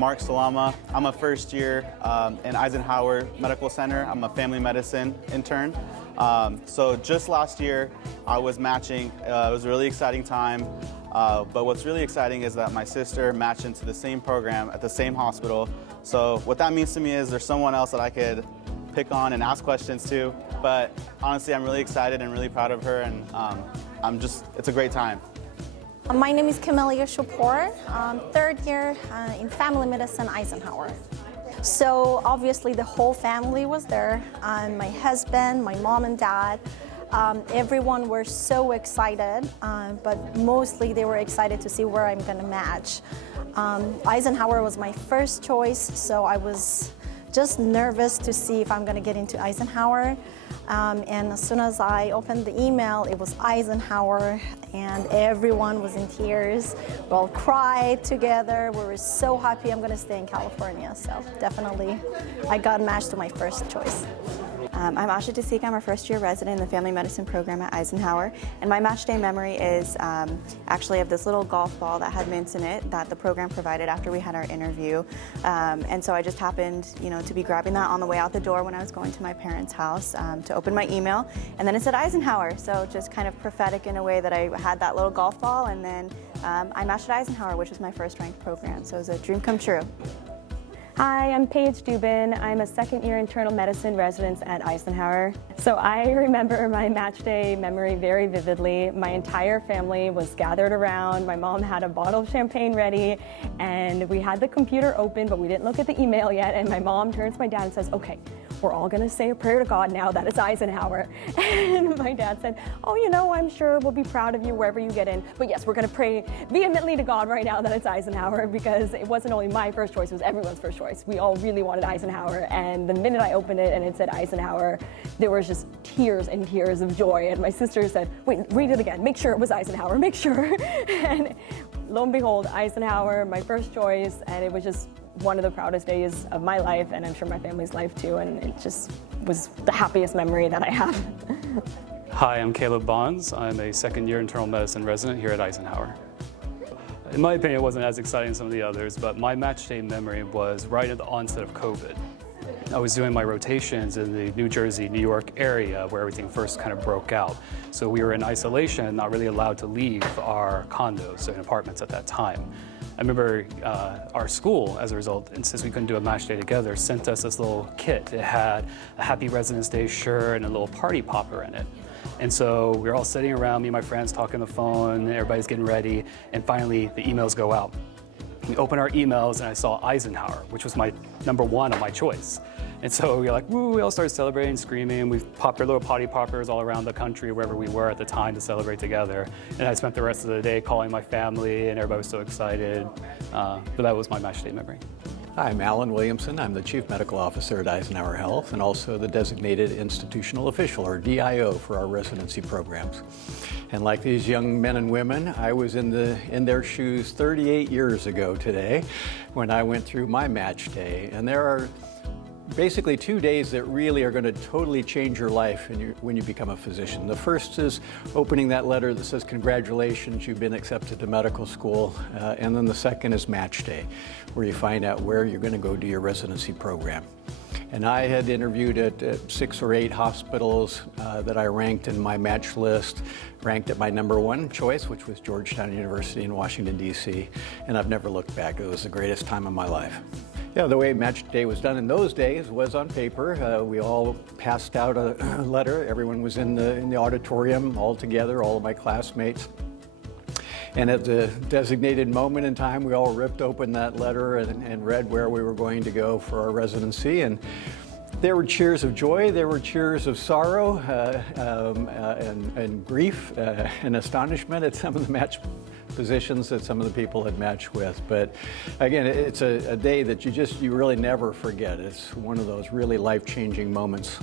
Mark Salama. I'm a first year in Eisenhower Medical Center. I'm a family medicine intern. So just last year, I was matching. It was a really exciting time. But what's really exciting is that my sister matched into the same program at the same hospital. So what that means to me is there's someone else that I could pick on and ask questions to. But honestly, I'm really excited and really proud of her, and it's a great time. My name is Camila Yoshida, third year in family medicine, Eisenhower. So obviously the whole family was there, my husband, my mom and dad. Everyone were so excited, but mostly they were excited to see where I'm gonna match. Eisenhower was my first choice, so I was just nervous to see if I'm gonna get into Eisenhower. And as soon as I opened the email, it was Eisenhower, and everyone was in tears. We all cried together. We were so happy I'm gonna stay in California. So definitely, I got matched to my first choice. I'm Tasik. I'm a first-year resident in the family medicine program at Eisenhower, and my match day memory is actually of this little golf ball that had mints in it that the program provided after we had our interview. And so I just happened, to be grabbing that on the way out the door when I was going to my parents' house to open my email, and then it said Eisenhower. So just kind of prophetic in a way that I had that little golf ball, and then I matched at Eisenhower, which was my first-ranked program. So it was a dream come true. Hi, I'm Paige Dubin. I'm a second-year internal medicine resident at Eisenhower. So I remember my match day memory very vividly. My entire family was gathered around. My mom had a bottle of champagne ready, and we had the computer open, but we didn't look at the email yet. And my mom turns to my dad and says, "Okay, we're all gonna say a prayer to God now that it's Eisenhower." And my dad said, "Oh, I'm sure we'll be proud of you wherever you get in. But yes, we're gonna pray vehemently to God right now that it's Eisenhower," because it wasn't only my first choice, it was everyone's first choice. We all really wanted Eisenhower. And the minute I opened it and it said Eisenhower, there was just tears and tears of joy. And my sister said, "Wait, read it again. Make sure it was Eisenhower, make sure." And lo and behold, Eisenhower, my first choice. And it was just one of the proudest days of my life, and I'm sure my family's life too, and it just was the happiest memory that I have. Hi, I'm Caleb Bonds. I'm a second-year internal medicine resident here at Eisenhower. In my opinion, it wasn't as exciting as some of the others, but my match day memory was right at the onset of COVID. I was doing my rotations in the New Jersey, New York area where everything first kind of broke out. So we were in isolation, not really allowed to leave our condos and apartments at that time. I remember our school, as a result, and since we couldn't do a match day together, sent us this little kit. It had a Happy Residence Day shirt and a little party popper in it. And so we were all sitting around, me and my friends talking on the phone, everybody's getting ready, and finally the emails go out. We open our emails and I saw Eisenhower, which was my number one on my choice. And so we were like, woo, we all started celebrating, screaming. We popped our little potty poppers all around the country, wherever we were at the time, to celebrate together. And I spent the rest of the day calling my family, and everybody was so excited. But that was my match day memory. Hi, I'm Alan Williamson. I'm the Chief Medical Officer at Eisenhower Health and also the Designated Institutional Official, or DIO, for our residency programs. And like these young men and women, I was in their shoes 38 years ago today when I went through my match day. And there are basically 2 days that really are going to totally change your life when you become a physician. The first is opening that letter that says, "Congratulations, you've been accepted to medical school." And then the second is match day, where you find out where you're going to go do your residency program. And I had interviewed at 6 or 8 hospitals that I ranked in my match list, ranked at my number one choice, which was Georgetown University in Washington, D.C. And I've never looked back. It was the greatest time of my life. Yeah, the way match day was done in those days was on paper. We all passed out a letter. Everyone was in the auditorium all together, all of my classmates. And at the designated moment in time, we all ripped open that letter and read where we were going to go for our residency. And there were cheers of joy, there were cheers of sorrow and grief and astonishment at some of the match positions that some of the people had matched with. But again, it's a day that you really never forget. It's one of those really life-changing moments.